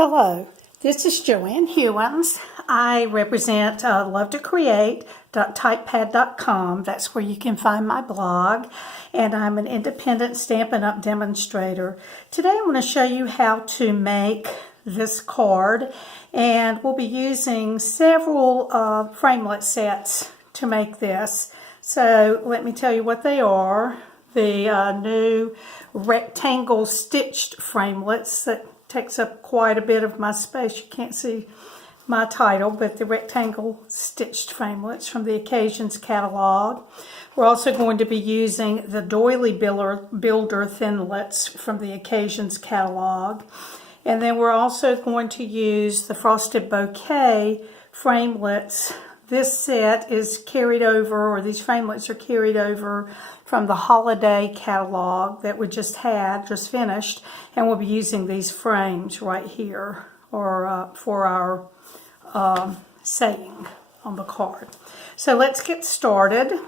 Hello, this is Joanne Hewins. I represent LoveToCreate.typepad.com. That's where you can find my blog. And I'm an independent Stampin' Up! Demonstrator. Today I'm going to show you how to make this card. And we'll be using several framelit sets to make this. So let me tell you what they are. The new Rectangle Stitched Framelits that takes up quite a bit of my space. You can't see my title, but the Rectangle Stitched Framelits from the Occasions catalog. We're also going to be using the Doily Builder Thinlits from the Occasions catalog. And then we're also going to use the Frosted Bouquet Framelits. This set is carried over, or these framelits are carried over from the holiday catalog that we just finished, and we'll be using these frames right here or for our saying on the card. So let's get started.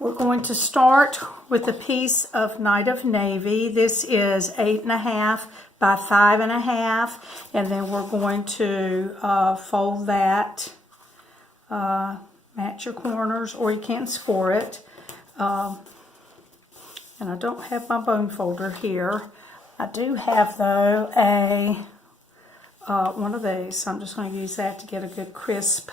We're going to start with a piece of Night of Navy. This is 8.5 by 5.5, and then we're going to fold that. Match your corners, or you can score it. And I don't have my bone folder here. I do have, though, a one of these, so I'm just going to use that to get a good crisp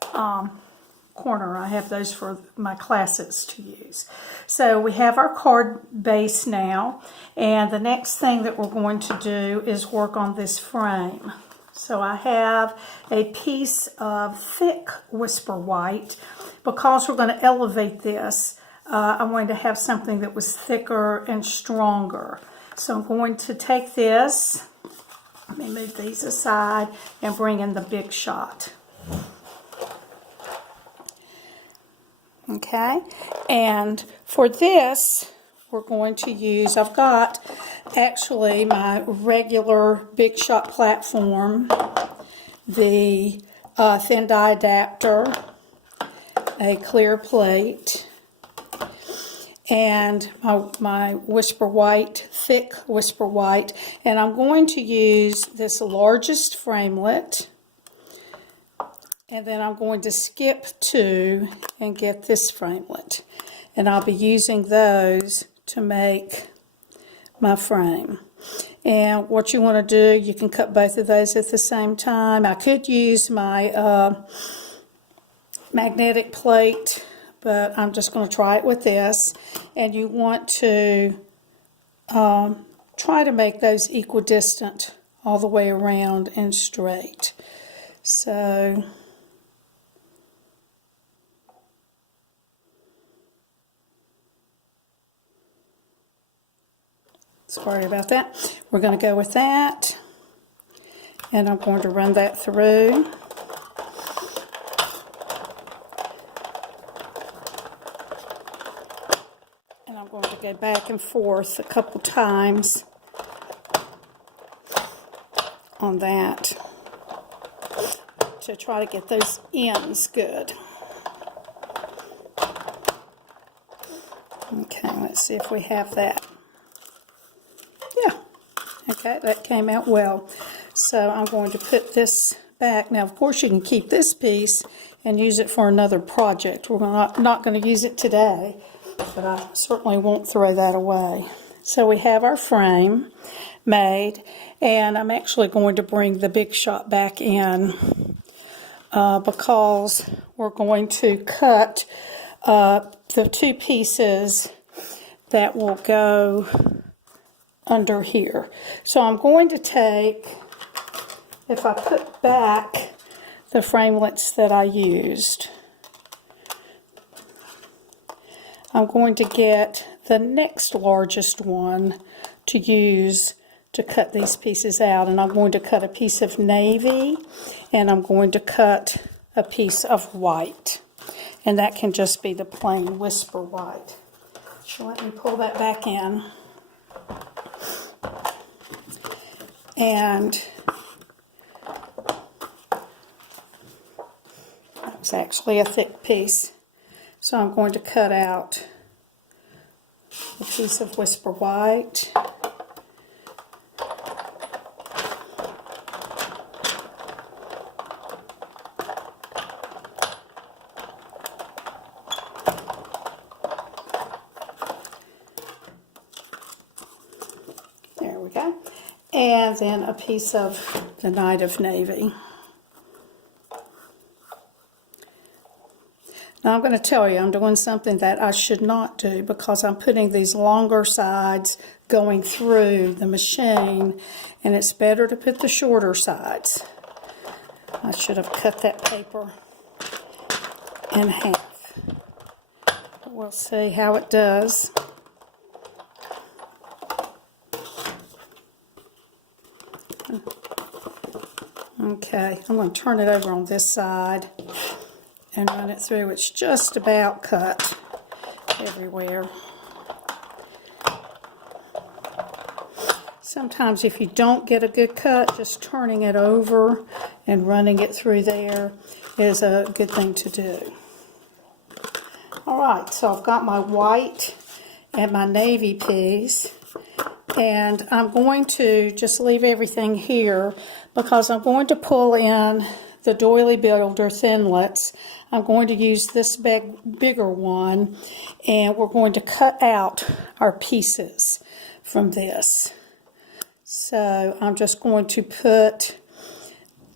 corner. I have those for my classes to use. So we have our card base now, and the next thing that we're going to do is work on this frame. So I have a piece of thick Whisper White. Because we're going to elevate this, I'm going to have something that was thicker and stronger. So I'm going to take this, let me move these aside, and bring in the big shot. Okay, and for this, we're going to use, I've got actually my regular Big Shot platform, the thin die adapter, a clear plate, and my Whisper White, thick Whisper White, and I'm going to use this largest framelit, and then I'm going to skip 2 and get this framelit, and I'll be using those to make my frame. And what you want to do, you can cut both of those at the same time. I could use my magnetic plate, but I'm just going to try it with this. And you want to try to make those equidistant all the way around and straight. So sorry about that. We're going to go with that, and I'm going to run that through. And I'm going to go back and forth a couple times on that to try to get those ends good. Okay, let's see if we have that. Okay, that came out well. So I'm going to put this back. Now, of course, you can keep this piece and use it for another project. We're not going to use it today, but I certainly won't throw that away. So we have our frame made, and I'm actually going to bring the Big Shot back in because we're going to cut the 2 pieces that will go under here. So I'm going to take, if I put back the framelits that I used, I'm going to get the next largest one to use to cut these pieces out. And I'm going to cut a piece of navy, and I'm going to cut a piece of white. And that can just be the plain Whisper White. So let me pull that back in. And it's actually a thick piece. So I'm going to cut out a piece of Whisper White. Okay, and then a piece of the Night of Navy. Now I'm going to tell you, I'm doing something that I should not do because I'm putting these longer sides going through the machine, and it's better to put the shorter sides. I should have cut that paper in half. But we'll see how it does. Okay, I'm going to turn it over on this side and run it through. It's just about cut everywhere. Sometimes if you don't get a good cut, just turning it over and running it through there is a good thing to do. Alright, so I've got my white and my navy piece, and I'm going to just leave everything here because I'm going to pull in the Doily Builder Thinlits. I'm going to use this bigger one, and we're going to cut out our pieces from this. So I'm just going to put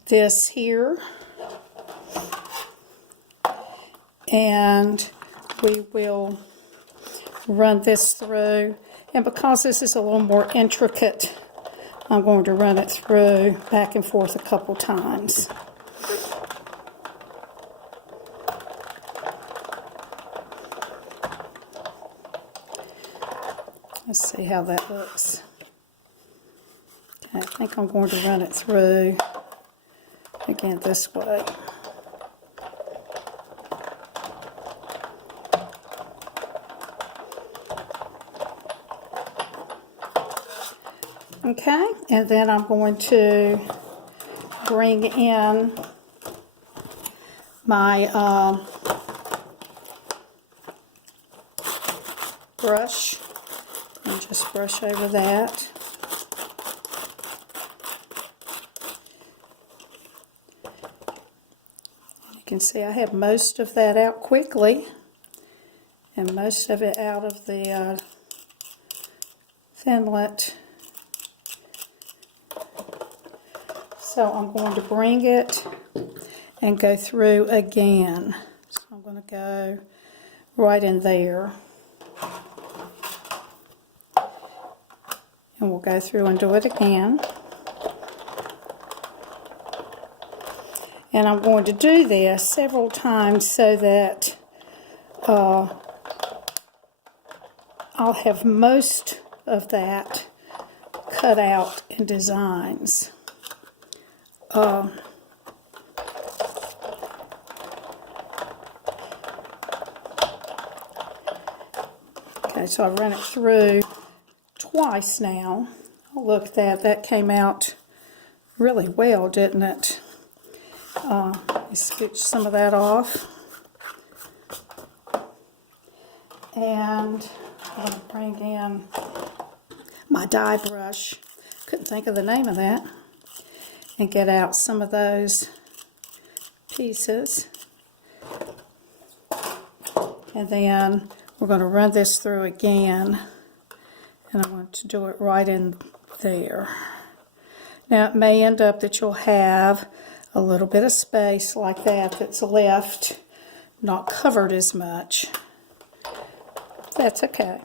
this here, and we will run this through. And because this is a little more intricate, I'm going to run it through back and forth a couple times. Let's see how that looks. Okay, I think I'm going to run it through again this way. Okay, and then I'm going to bring in my brush and just brush over that. You can see I have most of that out quickly and most of it out of the Thinlit. So I'm going to bring it and go through again. So I'm going to go right in there. And we'll go through and do it again. And I'm going to do this several times so that I'll have most of that cut out in designs. Okay, so I run it through twice now. Oh, look at that. That came out really well, didn't it? Scooch some of that off. And I'm going to bring in my die brush. Couldn't think of the name of that. And get out some of those pieces. And then we're going to run this through again. And I want to do it right in there. Now it may end up that you'll have a little bit of space like that that's left, not covered as much. That's okay.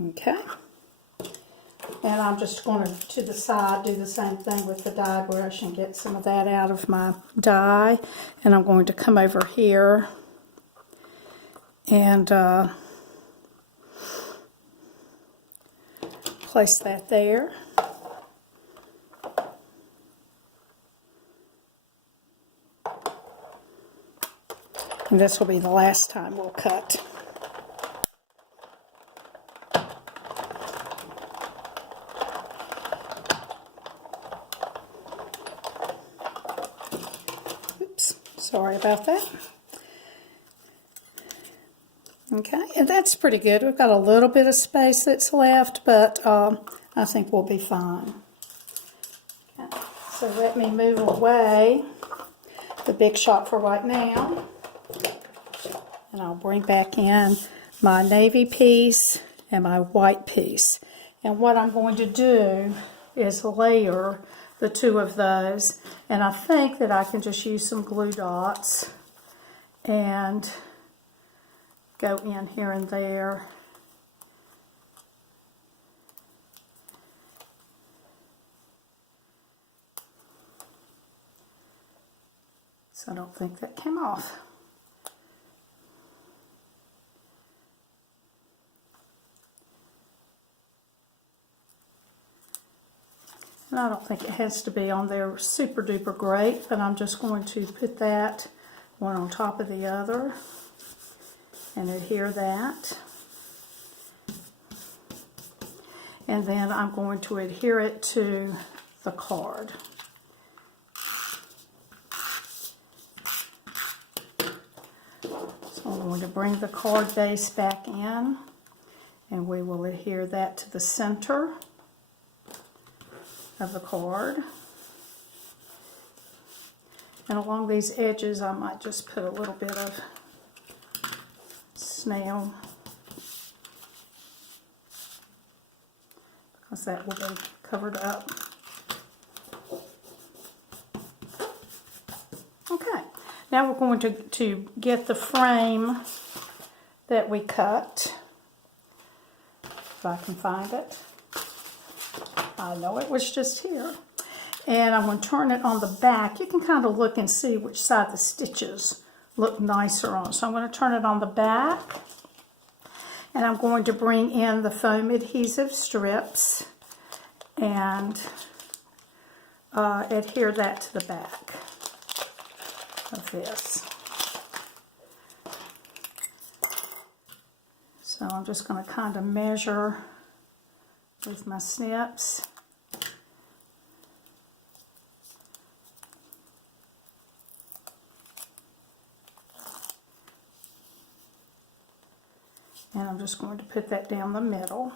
Okay, and I'm just going to the side do the same thing with the die brush and get some of that out of my die. And I'm going to come over here and place that there. And this will be the last time we'll cut. Sorry about that. Okay, and that's pretty good. We've got a little bit of space that's left, but I think we'll be fine. Okay. So let me move away the big shot for right now. And I'll bring back in my navy piece and my white piece. And what I'm going to do is layer the two of those. And I think that I can just use some glue dots and go in here and there. So I don't think that came off. And I don't think it has to be on there super duper great, but I'm just going to put that one on top of the other and adhere that. And then I'm going to adhere it to the card. So I'm going to bring the card base back in, and we will adhere that to the center of the card. And along these edges I might just put a little bit of snail, because that will be covered up. Okay, now we're going to get the frame that we cut, if I can find it. I know it was just here. And I'm going to turn it on the back. You can kind of look and see which side the stitches look nicer on. So I'm going to turn it on the back. And I'm going to bring in the foam adhesive strips and adhere that to the back of this. So I'm just going to kind of measure with my snips. And I'm just going to put that down the middle,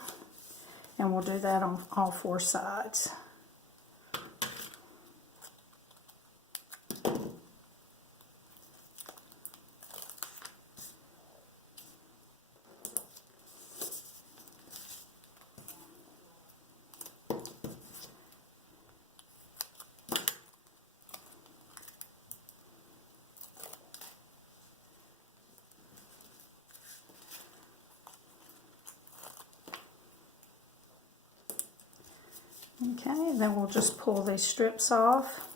and we'll do that on all four sides. Okay, and then we'll just pull these strips off.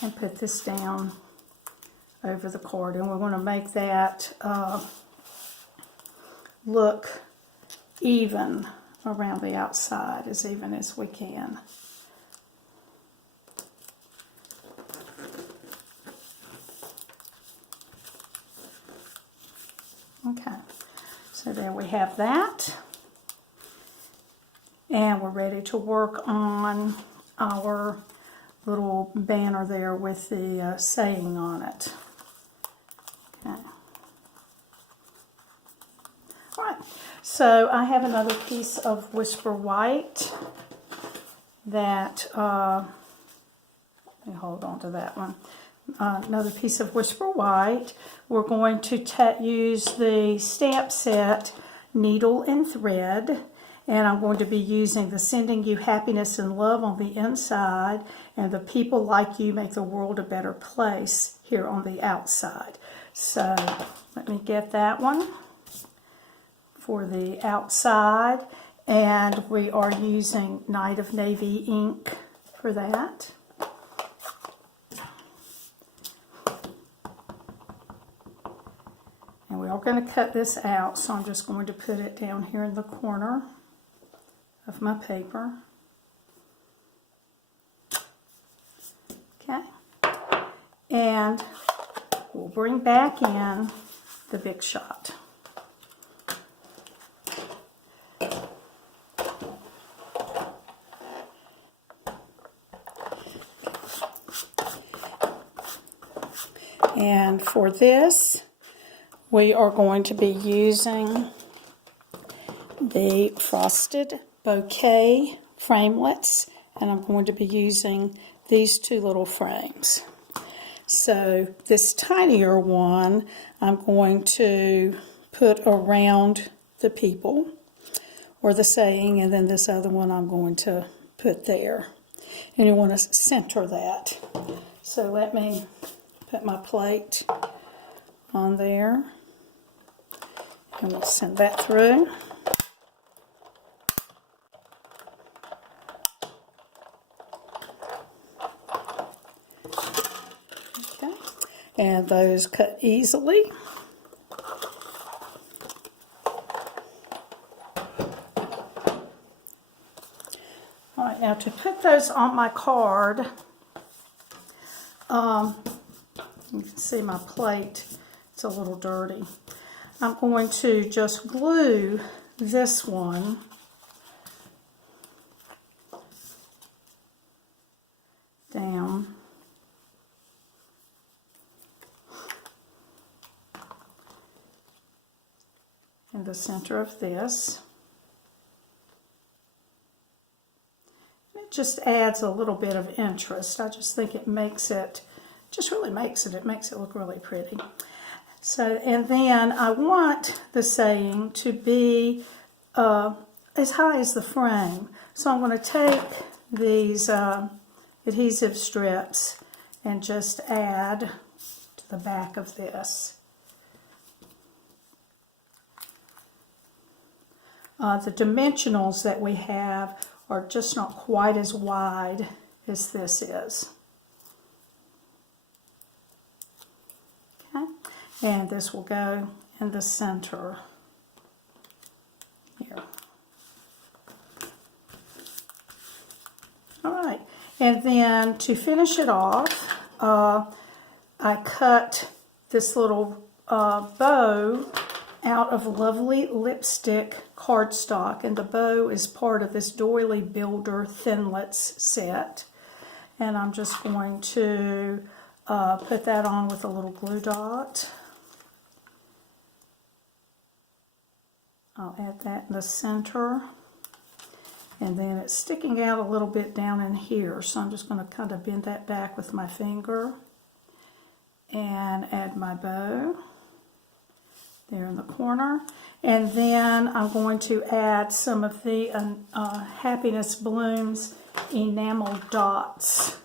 And put this down over the card. And we're going to make that look even around the outside, as even as we can. Okay, so there we have that, and we're ready to work on our little banner there with the saying on it. Okay. All right, so I have another piece of Whisper White that, let me hold on to that one. Another piece of Whisper White. We're going to use the stamp set Needle and Thread, and I'm going to be using the Sending You Happiness and Love on the inside, and the People Like You Make the World a Better Place here on the outside. So let me get that one for the outside, and we are using Night of Navy ink for that. And we are going to cut this out, so I'm just going to put it down here in the corner of my paper. Okay. And we'll bring back in the big shot. And for this, we are going to be using the Frosted Bouquet Framelits, and I'm going to be using these two little frames. So this tinier one I'm going to put around the people or the saying, and then this other one I'm going to put there. And you want to center that. So let me put my plate on there, and we'll send that through. Okay, and those cut easily. All right, now to put those on my card, you can see my plate, it's a little dirty. I'm going to just glue this one down in the center of this. It just adds a little bit of interest. I just think it makes it, it makes it look really pretty. So, and then I want the saying to be as high as the frame. So I'm going to take these adhesive strips and just add to the back of this. The dimensionals that we have are just not quite as wide as this is. Okay, and this will go in the center here. All right, and then to finish it off, I cut this little bow out of lovely lipstick cardstock, and the bow is part of this Doily Builder Thinlits set, and I'm just going to put that on with a little glue dot. I'll add that in the center, and then it's sticking out a little bit down in here, so I'm just going to kind of bend that back with my finger and add my bow there in the corner. And then I'm going to add some of the Happiness Blooms enamel dots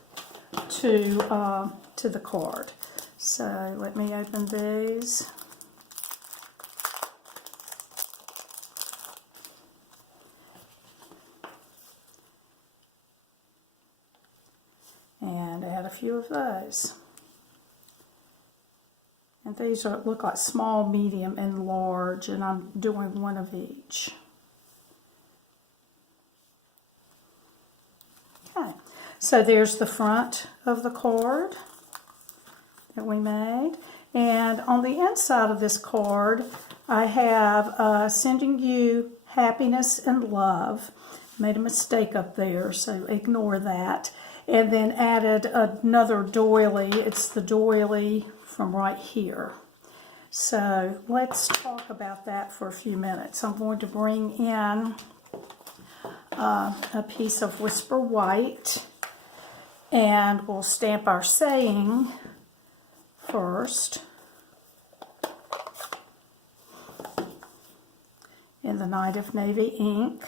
to the card. So let me open these. And add a few of those. And these look like small, medium, and large, and I'm doing one of each. Okay, so there's the front of the card that we made. And on the inside of this card, I have sending you happiness and love. Made a mistake up there, so ignore that. And then added another doily. It's the doily from right here. So let's talk about that for a few minutes. I'm going to bring in a piece of Whisper White, and we'll stamp our saying first in the Night of Navy ink.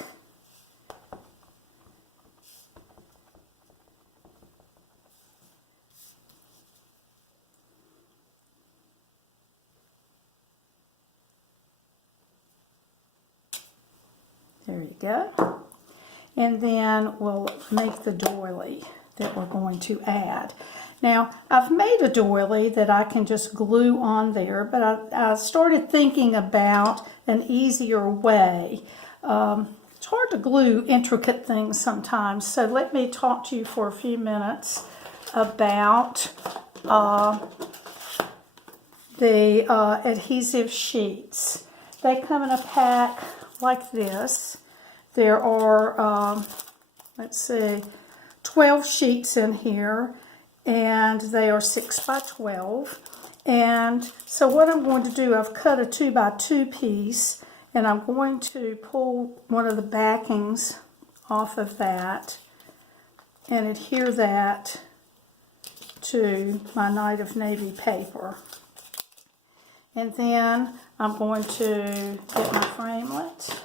There you go. And then we'll make the doily that we're going to add. Now, I've made a doily that I can just glue on there, but I started thinking about an easier way. It's hard to glue intricate things sometimes, so let me talk to you for a few minutes about the adhesive sheets. They come in a pack like this. There are, let's see, 12 sheets in here, and they are 6 by 12. And so what I'm going to do, I've cut a 2x2 piece, and I'm going to pull one of the backings off of that and adhere that to my Night of Navy paper. And then I'm going to get my framelit,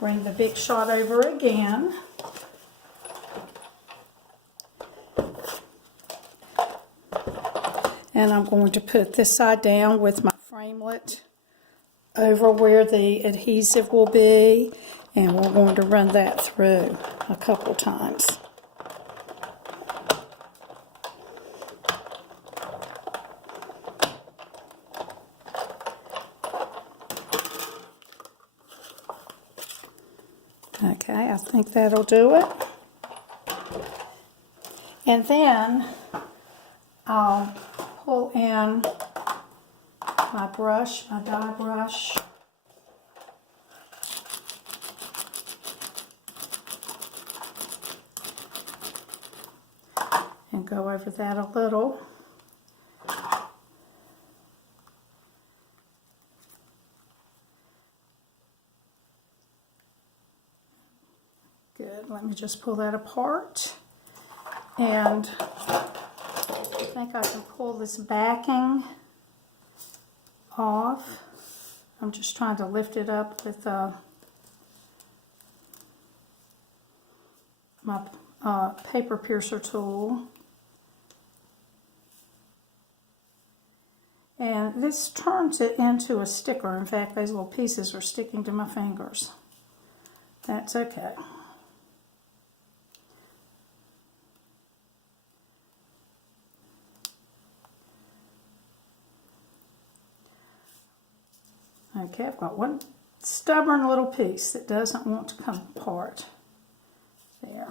bring the Bic shot over again, and I'm going to put this side down with my framelit over where the adhesive will be, and we're going to run that through a couple times. Okay, I think that'll do it. And then I'll pull in my brush, my die brush, and go over that a little. Good, let me just pull that apart. And I think I can pull this backing off. I'm just trying to lift it up with my paper piercer tool. And this turns it into a sticker. In fact, these little pieces are sticking to my fingers. That's okay. Okay, I've got one stubborn little piece that doesn't want to come apart. There.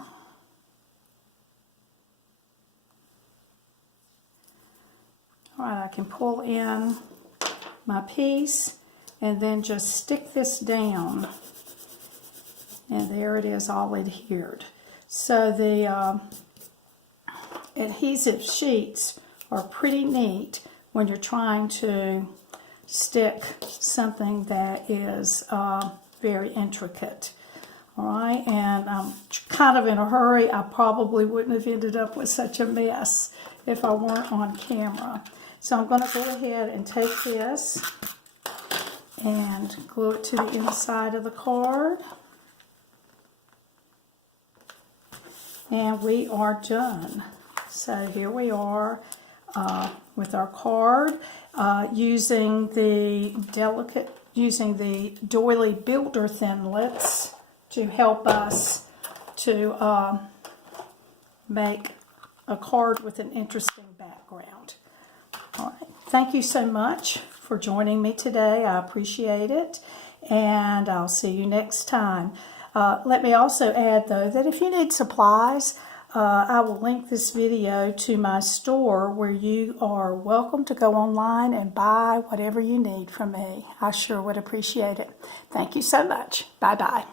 Alright, I can pull in my piece and then just stick this down. And there it is, all adhered. So the adhesive sheets are pretty neat when you're trying to stick something that is very intricate. Alright, and I'm kind of in a hurry. I probably wouldn't have ended up with such a mess if I weren't on camera. So I'm going to go ahead and take this and glue it to the inside of the card. And we are done. So here we are with our card using the Doily Builder Thinlits to help us to make a card with an interesting background. All right. Thank you so much for joining me today. I appreciate it, and I'll see you next time. Let me also add, though, that if you need supplies, I will link this video to my store where you are welcome to go online and buy whatever you need from me. I sure would appreciate it. Thank you so much. Bye-bye.